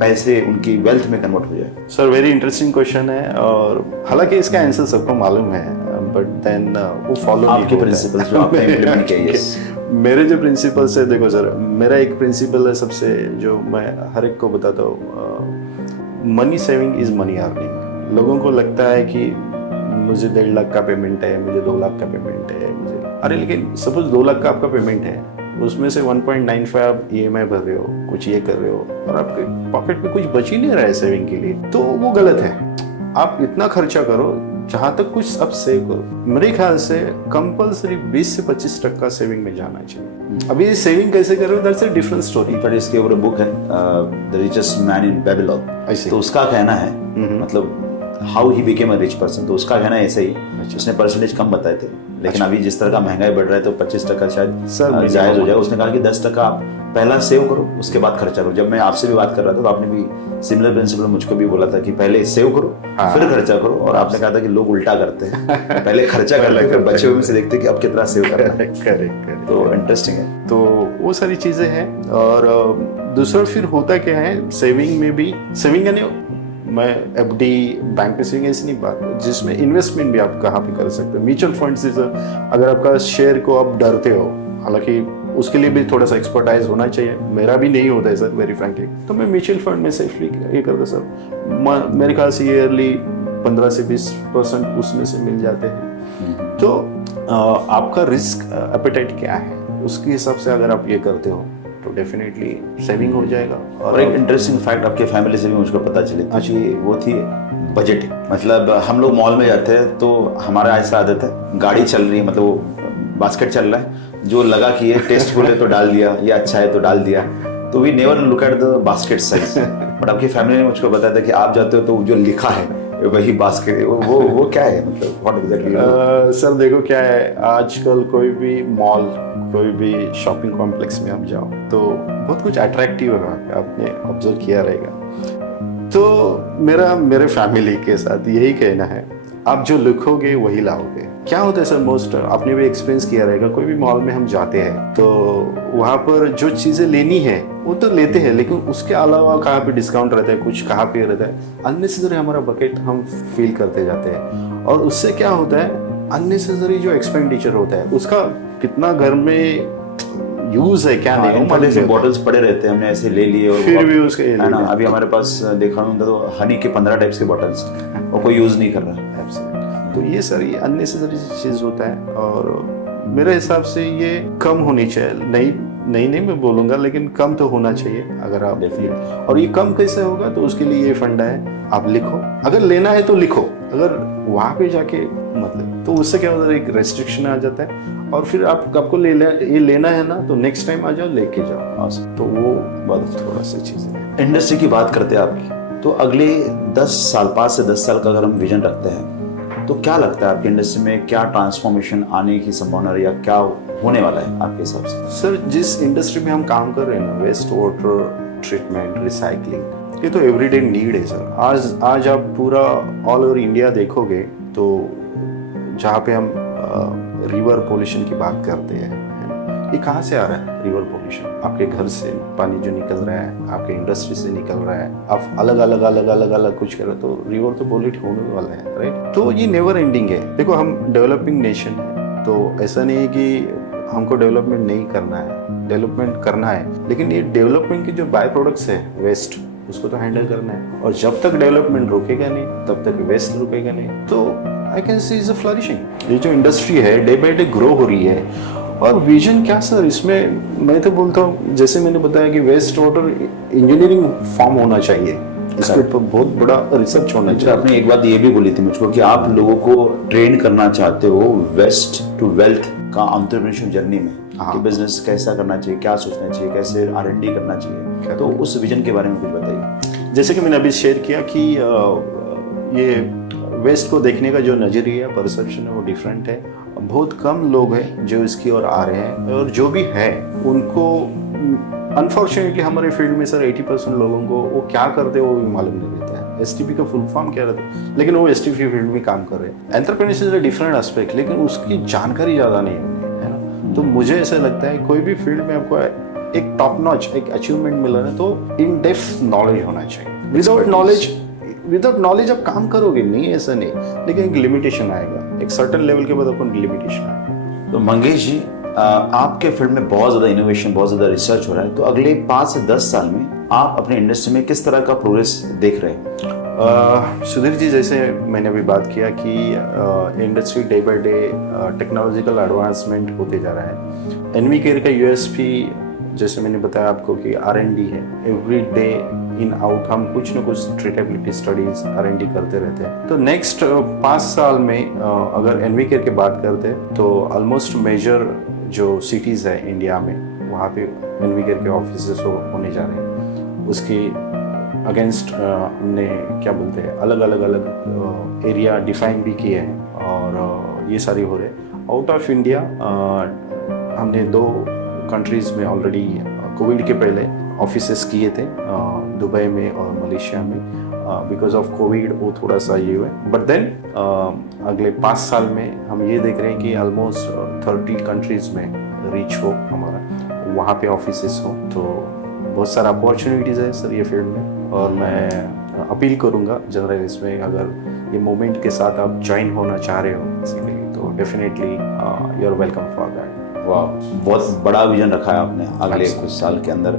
पैसे उनकी वेल्थ में कन्वर्ट हो जाए? सर वेरी इंटरेस्टिंग क्वेश्चन है, और हालांकि इसका आंसर सबको मालूम है, बट देन वो फॉलो आपके प्रिंसिपल्स जो आपने इम्प्लीमेंट किए। मेरे जो प्रिंसिपल्स है, देखो सर, मेरा एक प्रिंसिपल है सबसे, जो मैं हर एक को बताता हूँ, money saving is money earning. लोगों को लगता है कि मुझे 1.5 लाख का पेमेंट है, मुझे 2 लाख का पेमेंट है, मुझे, अरे लेकिन सपोज 2 लाख का आपका पेमेंट है, उसमें से 1.95 आप EMI भर रहे हो, कुछ ये कर रहे हो, और आपके पॉकेट में कुछ बच ही नहीं रहा है सेविंग के लिए, तो वो गलत है। आप इतना खर्चा करो जहाँ तक कुछ आप सेव करो। मेरे ख्याल से कंपल्सरी 20 से 25% सेविंग में जाना चाहिए। अभी सेविंग कैसे करो, that's a different story. But इसके ऊपर बुक है the richest man in Babylon, तो उसका कहना है, मतलब how he became a rich person, तो उसका कहना ऐसे ही, उसने परसेंटेज कम बताए थे, लेकिन अभी जिस तरह का महंगाई बढ़ रहा है तो 25% शायद जायज हो जाए। उसने कहा कि 10% आप पहला सेव करो, उसके बाद खर्चा करो। जब मैं आपसे भी बात कर रहा था तो आपने भी सिमिलर प्रिंसिपल मुझको भी बोला था कि पहले सेव करो फिर खर्चा करो, और आपने कहा था कि लोग उल्टा करते हैं, पहले खर्चा करते हैं फिर बचे हुए में से देखते कि अब कितना सेव करना है। करेक्ट। तो इंटरेस्टिंग है। तो वो सारी चीजें हैं। और दूसरा फिर होता क्या है सेविंग में भी, सेविंग यानी मैं एफडी बैंक में सेविंग ऐसी नहीं बात, जिसमें इन्वेस्टमेंट भी आप कहाँ पे कर सकते हो। म्यूचुअल फंड से अगर आपका शेयर को आप डरते हो, हालांकि उसके लिए भी थोड़ा सा एक्सपर्टाइज होना चाहिए, मेरा भी नहीं होता है सर वेरी फ्रैंकली, तो मैं म्यूचुअल फंड में सेफली ये करता सर। मेरे ख्याल से ईयरली 15 से 20% उसमें से मिल जाते हैं। तो आपका रिस्क एपेटाइट क्या है, उसके हिसाब से अगर आप ये करते हो तो डेफिनेटली सेविंग हो जाएगा। और एक इंटरेस्टिंग फैक्ट आपके फैमिली से भी मुझको पता चली कि वो थी बजटिंग। मतलब हम लोग मॉल में जाते हैं तो हमारा ऐसा आदत है, गाड़ी चल रही है, मतलब बास्केट चल रहा है, जो लगा कि ये टेस्टफुल है तो डाल दिया, ये अच्छा है तो डाल दिया, तो we never look at the basket size. But आपकी फैमिली ने मुझको बताया था कि आप जाते हो तो जो लिखा है वही बास्केट, वो क्या है, मतलब व्हाट एग्जैक्टली? सर देखो क्या है, आजकल कोई भी मॉल, कोई भी शॉपिंग कॉम्प्लेक्स में आप जाओ तो बहुत कुछ अट्रैक्टिव है वहाँ पे, आपने ऑब्जर्व किया रहेगा। तो मेरे फैमिली के साथ यही कहना है, आप जो लिखोगे वही लाओगे। क्या होता है सर, मोस्ट आपने भी एक्सपीरियंस किया रहेगा, कोई भी मॉल में हम जाते हैं तो वहाँ पर जो चीज़ें लेनी है वो तो लेते हैं, लेकिन उसके अलावा कहाँ पे डिस्काउंट रहता है, कुछ कहाँ पे रहता है, अननेसेसरी हमारा बकेट हम फील करते जाते हैं। और उससे क्या होता है, अननेसेसरी जो एक्सपेंडिचर होता है उसका कितना घर में यूज है क्या नहीं, पहले से बॉटल्स पड़े रहते हैं, हमने ऐसे ले लिए और फिर भी उसके है ना। अभी हमारे पास देखा होता तो हनी के 15 टाइप्स के बॉटल्स और कोई यूज नहीं कर रहा। तो ये सर ये अननेसेसरी चीज होता है, और मेरे हिसाब से ये कम होनी चाहिए। नहीं मैं बोलूंगा, लेकिन कम तो होना चाहिए अगर आप। और ये कम कैसे होगा, तो उसके लिए ये फंडा है, आप लिखो, अगर लेना है तो लिखो, अगर वहां पे जाके मतलब, तो उससे क्या होता है, एक रेस्ट्रिक्शन आ जाता है, और फिर आपको ये लेना है ना, तो नेक्स्ट टाइम आ जाओ लेके जाओ। तो वो बहुत थोड़ा सा चीज़ है। इंडस्ट्री की बात करते हैं आपकी, तो अगले 10 साल, 5 से 10 साल का अगर हम विजन रखते हैं तो क्या लगता है आपकी इंडस्ट्री में क्या ट्रांसफॉर्मेशन आने की संभावना है या क्या होने वाला है आपके हिसाब से? सर जिस इंडस्ट्री में हम काम कर रहे हैं ना, वेस्ट वाटर ट्रीटमेंट, रिसाइकलिंग, ये तो एवरीडे नीड है सर। आज आप पूरा ऑल ओवर इंडिया देखोगे तो जहाँ पे हम रिवर पोल्यूशन की बात करते हैं, ये कहाँ से आ रहा है रिवर पोल्यूशन? आपके घर से पानी जो निकल रहा है, आपके इंडस्ट्री से निकल रहा है, आप अलग कुछ कर रहे हो, तो रिवर तो पोल्यूट होने वाला है, राइट? तो ये नेवर एंडिंग है। देखो हम डेवलपिंग नेशन है, तो ऐसा नहीं है कि हमको डेवलपमेंट नहीं करना है, डेवलपमेंट करना है, लेकिन ये डेवलपमेंट की जो बाय प्रोडक्ट्स है वेस्ट, उसको तो हैंडल करना है। और जब तक डेवलपमेंट रुकेगा नहीं तब तक वेस्ट रुकेगा नहीं। तो I can see is a flourishing. ये जो इंडस्ट्री है डे बाय डे ग्रो हो रही है। और विजन क्या सर, इसमें मैं तो बोलता हूँ, जैसे मैंने बताया कि वेस्ट वाटर इंजीनियरिंग फॉर्म होना चाहिए, इसके ऊपर बहुत बड़ा रिसर्च होना चाहिए। आपने एक बात ये भी बोली थी मुझको कि आप लोगों को ट्रेन करना चाहते हो वेस्ट टू वेल्थ का एंटरप्रेन्योरशिप जर्नी में, कि बिजनेस कैसा करना चाहिए, क्या सोचना चाहिए, कैसे R&D करना चाहिए, तो उस विजन के बारे में कुछ बताइए। जैसे कि मैंने अभी शेयर किया कि ये वेस्ट को देखने का जो नजरिया, परसेप्शन है, वो डिफरेंट है। बहुत कम लोग हैं जो इसकी ओर आ रहे हैं, और जो भी है उनको अनफॉर्चुनेटली हमारे फील्ड में सर 80% लोगों को वो क्या करते हैं वो भी मालूम नहीं रहता है। STP का फुल फॉर्म क्या रहता है, लेकिन वो STP फील्ड में काम कर रहे हैं। Entrepreneurship is a different aspect, लेकिन उसकी जानकारी ज़्यादा नहीं है ना। तो मुझे ऐसा लगता है कोई भी फील्ड में आपको एक टॉप नॉच एक अचीवमेंट मिल रहा है तो इन डेप्थ नॉलेज होना चाहिए। विदाउट नॉलेज आप काम करोगे नहीं, ऐसा नहीं, लेकिन एक लिमिटेशन आएगा, एक सर्टेन लेवल के बाद अपन लिमिटेशन आएगा। तो मंगेश जी, आपके फील्ड में बहुत ज़्यादा इनोवेशन, बहुत ज़्यादा रिसर्च हो रहा है, तो अगले 5 से 10 साल में आप अपने इंडस्ट्री में किस तरह का प्रोग्रेस देख रहे हैं? सुधीर जी, जैसे मैंने अभी बात किया कि industry day by day technological advancement होते जा रहा है। एनवी केयर का USP जैसे मैंने बताया आपको कि R&D है। एवरी डे इन आउट हम कुछ न कुछ ट्रीटेबिलिटी स्टडीज R&D करते रहते हैं। तो नेक्स्ट 5 साल में अगर एनवी केयर की बात करते हैं तो ऑलमोस्ट मेजर जो सिटीज़ है इंडिया में, वहाँ पे एनवी केयर के ऑफिस होने जा रहे हैं। उसके अगेंस्ट हमने क्या बोलते हैं अलग एरिया डिफाइन भी किए हैं, और ये सारे हो रहे। आउट ऑफ इंडिया हमने 2 कंट्रीज़ में ऑलरेडी कोविड के पहले ऑफिसेस किए थे, दुबई में और मलेशिया में। बिकॉज ऑफ कोविड वो थोड़ा सा ये हुआ, बट देन अगले 5 साल में हम ये देख रहे हैं कि ऑलमोस्ट 30 कंट्रीज़ में रीच हो हमारा, वहाँ पे ऑफिसेस हो। तो बहुत सारा अपॉर्चुनिटीज़ है सर ये फील्ड में, और मैं अपील करूँगा जनरल इसमें, अगर ये मोमेंट के साथ आप ज्वाइन होना चाह रहे हो बेसिकली, तो definitely you are welcome for that. वाह, बहुत बड़ा विजन रखा है आपने अगले कुछ साल के अंदर।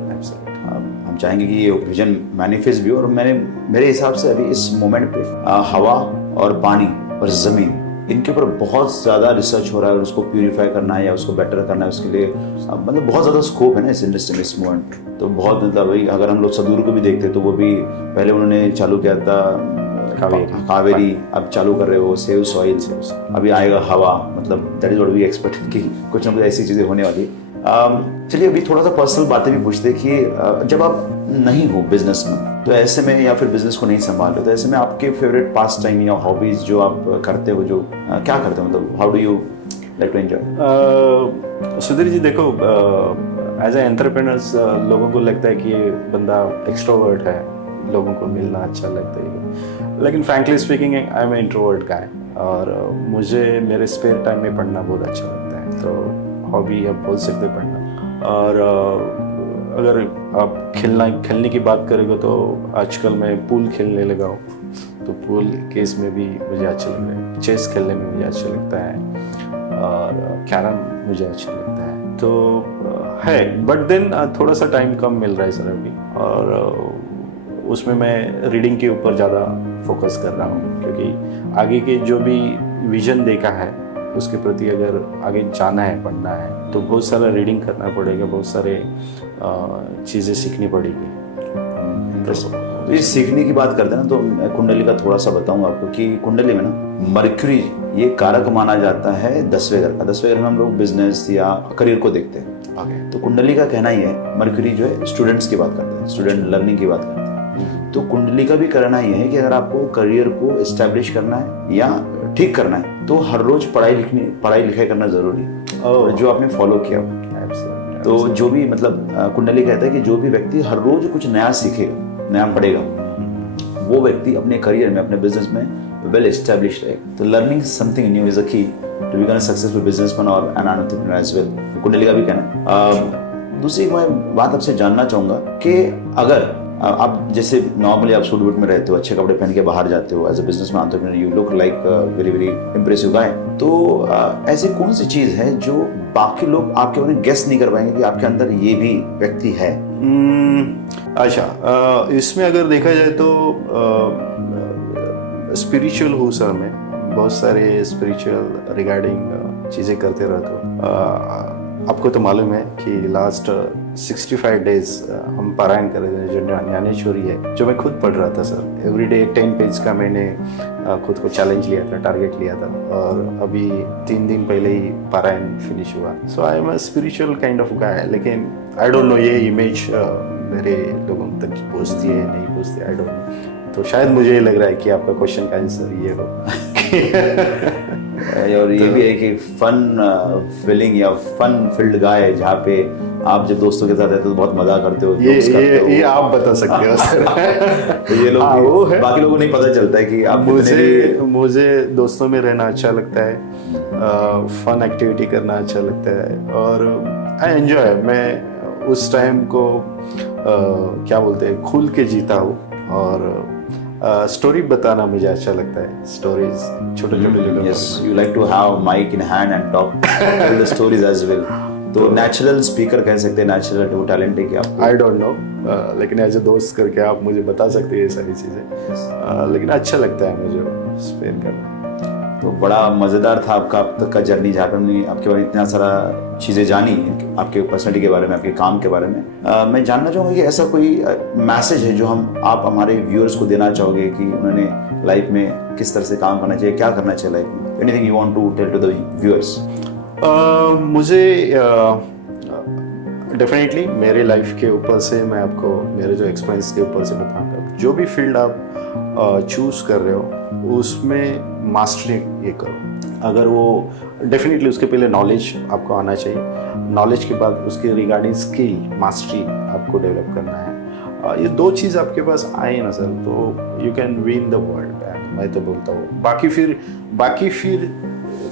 हम चाहेंगे कि ये विजन मैनिफेस्ट भी हो। और मेरे हिसाब से अभी इस मोमेंट पे हवा और पानी और ज़मीन, इनके ऊपर बहुत ज़्यादा रिसर्च हो रहा है, और उसको प्यूरिफाई करना है या उसको बेटर करना है, उसके लिए मतलब बहुत ज़्यादा स्कोप है ना इस इंडस्ट्री में इस मोमेंट। तो बहुत मतलब वही, अगर हम लोग सदूर को भी देखते तो वो भी पहले उन्होंने चालू किया था कावेरी, अब चालू कर रहे हो सेव सॉइल से, अभी आएगा हवा। मतलब that is what we expect कि कुछ ना कुछ ऐसी चीज़ें होने वाली। चलिए अभी थोड़ा सा पर्सनल बातें भी पूछते कि जब आप नहीं हो बिजनेस में, तो ऐसे में या फिर बिजनेस को नहीं संभाल रहे, तो ऐसे में आपके फेवरेट पास टाइम या हॉबीज जो आप करते हो, जो क्या करते हो, मतलब how do you like to enjoy? Sudhir ji देखो, एज ए एंटरप्रेन्योर्स लोगों को लगता है कि ये बंदा एक्सट्रोवर्ट है, लोगों को मिलना अच्छा लगता है, लेकिन frankly speaking I am introvert guy, और मुझे मेरे स्पेयर टाइम में पढ़ना बहुत अच्छा लगता है। तो हॉबी आप बोल सकते हैं पढ़ना। और अगर आप खेलने की बात करेंगे तो आजकल मैं पूल खेलने लगा हूँ, तो पूल केस में भी मुझे अच्छा लगता है, चेस खेलने में मुझे अच्छा लगता है, और कैरम मुझे अच्छा लगता है। तो है, बट देन थोड़ा सा टाइम कम मिल रहा है सर अभी, और उसमें मैं रीडिंग के ऊपर ज़्यादा फोकस कर रहा हूँ, क्योंकि आगे के जो भी विजन देखा है उसके प्रति अगर आगे जाना है, पढ़ना है, तो बहुत सारा रीडिंग करना पड़ेगा, बहुत सारे चीज़ें सीखनी पड़ेगी। तो ये सीखने की बात करते हैं ना, तो मैं कुंडली का थोड़ा सा बताऊंगा आपको कि कुंडली में ना मरक्यूरी ये कारक माना जाता है 10वें घर का। 10वें घर में हम लोग बिजनेस या करियर को देखते हैं। तो कुंडली का कहना ही है, मरक्यूरी जो है स्टूडेंट्स की बात करते हैं, स्टूडेंट लर्निंग की बात करते हैं। तो कुंडली का भी करना ये है कि अगर आपको करियर को एस्टेब्लिश करना है या ठीक करना है, तो हर रोज पढ़ाई लिखाई करना जरूरी है, और जो आपने फॉलो किया। तो जो भी मतलब कुंडली कहता है कि जो भी व्यक्ति हर रोज कुछ नया सीखेगा, नया पढ़ेगा, वो व्यक्ति अपने करियर में, अपने बिजनेस में वेल एस्टेब्लिश रहेगा। तो learning something new is a key to become a successful businessman और एन एंटरप्रेन्योर एज वेल। कुंडली का भी कहना है। दूसरी मैं बात आपसे जानना चाहूंगा कि अगर आप जैसे नॉर्मली आप सूट बूट में रहते हो, अच्छे कपड़े पहन के बाहर जाते हो, as a businessman entrepreneur you look like very very impressive guy. तो ऐसी कौन सी चीज है जो बाकी लोग आपके बारे में गेस नहीं कर पाएंगे कि आपके अंदर ये भी व्यक्ति है? अच्छा, इसमें अगर देखा जाए तो स्पिरिचुअल हूँ सर मैं, बहुत सारे स्पिरिचुअल रिगार्डिंग चीज़ें करते रहता हूँ। आपको तो मालूम है कि लास्ट 65 डेज हम पारायण कर रहे थे, जो ज्ञानेश्वरी है, जो मैं खुद पढ़ रहा था सर। एवरीडे 10 पेज का मैंने खुद को चैलेंज लिया था, टारगेट लिया था, और अभी 3 दिन पहले ही पारायण फिनिश हुआ। So I am a spiritual kind of guy, लेकिन आई डोंट नो ये इमेज मेरे लोगों तक पहुँचती है नहीं पहुँचती, आई डोंट नो। तो शायद मुझे ये लग रहा है कि आपका क्वेश्चन का आंसर ये हो। और ये भी है कि फन फीलिंग या फन फील्ड गाय, जहाँ पे आप जब दोस्तों के साथ रहते हो तो बहुत मजा करते हो, ये आप बता सकते हो सर। तो ये लोग वो है, बाकी लोगों को नहीं पता चलता है कि आप मुझे दोस्तों में रहना अच्छा लगता है, फन एक्टिविटी करना अच्छा लगता है, और आई एंजॉय। मैं उस टाइम को क्या बोलते हैं, खुल के जीता हूँ, और स्टोरी बताना मुझे अच्छा लगता है, स्टोरीज छोटे छोटे। Yes, you like to have mic in hand and talk tell the stories as well. तो नेचुरल स्पीकर कह सकते हैं, नेचुरल टू टैलेंट है कि आप, आई डोंट नो, लेकिन एज ए दोस्त करके आप मुझे बता सकते हैं ये सारी चीज़ें, लेकिन अच्छा लगता है मुझे स्पेयर करना। तो बड़ा मज़ेदार था आपका अब तक का जर्नी, जहाँ पे हमने आपके बारे में इतना सारा चीज़ें जानी, आपके पर्सनैलिटी के बारे में, आपके काम के बारे में। मैं जानना चाहूँगा कि ऐसा कोई मैसेज है जो आप हमारे व्यूअर्स को देना चाहोगे कि उन्होंने लाइफ में किस तरह से काम करना चाहिए, क्या करना चाहिए लाइफ में? Anything you want to tell to the viewers? मुझे डेफिनेटली मेरे लाइफ के ऊपर से मैं आपको मेरे जो एक्सपीरियंस के ऊपर से बताऊंगा। जो भी फील्ड आप चूज़ कर रहे हो उसमें मास्टरी ये करो। अगर वो डेफिनेटली उसके पहले नॉलेज आपको आना चाहिए, नॉलेज के बाद उसके रिगार्डिंग स्किल मास्टरी आपको डेवलप करना है। ये 2 चीज़ आपके पास आए ना सर, तो you can win the world. मैं तो बोलता हूँ, बाकी फिर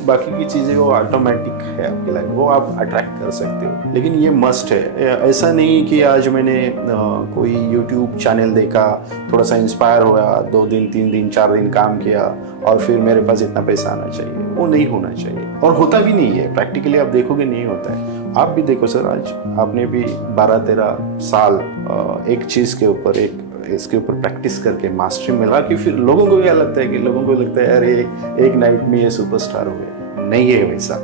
बाकी की चीज़ें वो ऑटोमेटिक है आपकी लाइफ, वो आप अट्रैक्ट कर सकते हो। लेकिन ये मस्ट है, ऐसा नहीं कि आज मैंने कोई यूट्यूब चैनल देखा, थोड़ा सा इंस्पायर हुआ, 2 दिन 3 दिन 4 दिन काम किया और फिर मेरे पास इतना पैसा आना चाहिए, वो नहीं होना चाहिए और होता भी नहीं है। प्रैक्टिकली आप देखोगे नहीं होता है। आप भी देखो सर, आज आपने भी 12-13 साल एक चीज़ के ऊपर इसके ऊपर प्रैक्टिस करके मास्टरी मिला कि फिर लोगों को क्या लगता है कि लोगों को लगता है अरे एक नाइट में ये सुपरस्टार हो गए, नहीं है वैसा।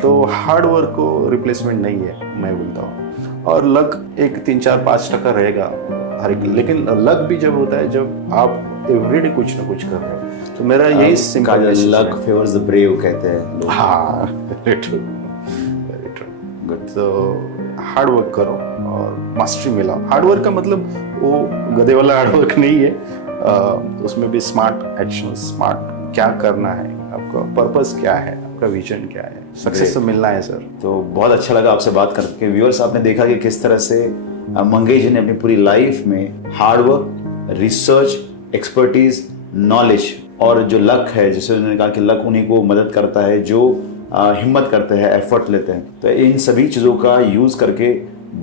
तो हार्ड वर्क को रिप्लेसमेंट नहीं है, मैं बोलता हूँ। और लक एक 3-4-5% रहेगा हर एक, लेकिन लक भी जब होता है जब आप एवरीडे कुछ ना कुछ कर रहे हो। तो मेरा यही simple luck favours the brave कहते हैं लोग। हाँ, वेरी ट्रू, गुड। तो हार्ड वर्क करो और मास्टरी मिलाओ। हार्ड वर्क का मतलब वो गधे वाला हार्ड वर्क नहीं है, उसमें भी स्मार्ट एक्शन, स्मार्ट क्या करना है, आपका पर्पस क्या है, आपका विजन क्या है, सक्सेस तो मिलना है सर। तो बहुत अच्छा लगा आपसे बात करके। व्यूअर्स, आपने देखा कि किस तरह से मंगेश जी ने अपनी पूरी लाइफ में hard work, research, expertise, knowledge और जो लक है, जैसे उन्होंने कहा कि लक उन्हीं को मदद करता है जो हिम्मत करते हैं, एफर्ट लेते हैं। तो इन सभी चीज़ों का यूज़ करके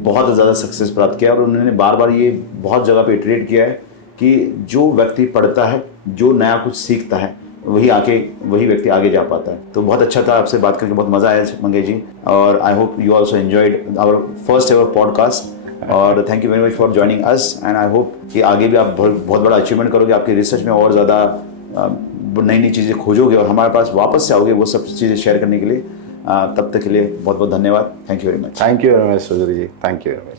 बहुत ज़्यादा सक्सेस प्राप्त किया और उन्होंने बार बार ये बहुत जगह पे इटरेट किया है कि जो व्यक्ति पढ़ता है, जो नया कुछ सीखता है, वही व्यक्ति आगे जा पाता है। तो बहुत अच्छा था आपसे बात करके, बहुत मज़ा आया मंगेश जी, और I hope you also enjoyed our first ever podcast. और thank you very much for joining us and I hope कि आगे भी आप बहुत बड़ा अचीवमेंट करोगे, आपकी रिसर्च में और ज़्यादा नई नई चीज़ें खोजोगे और हमारे पास वापस से आओगे वो सब चीज़ें शेयर करने के लिए। तब तक के लिए बहुत बहुत धन्यवाद। Thank you very much. Thank you very much Sudhir ji, thank you very much.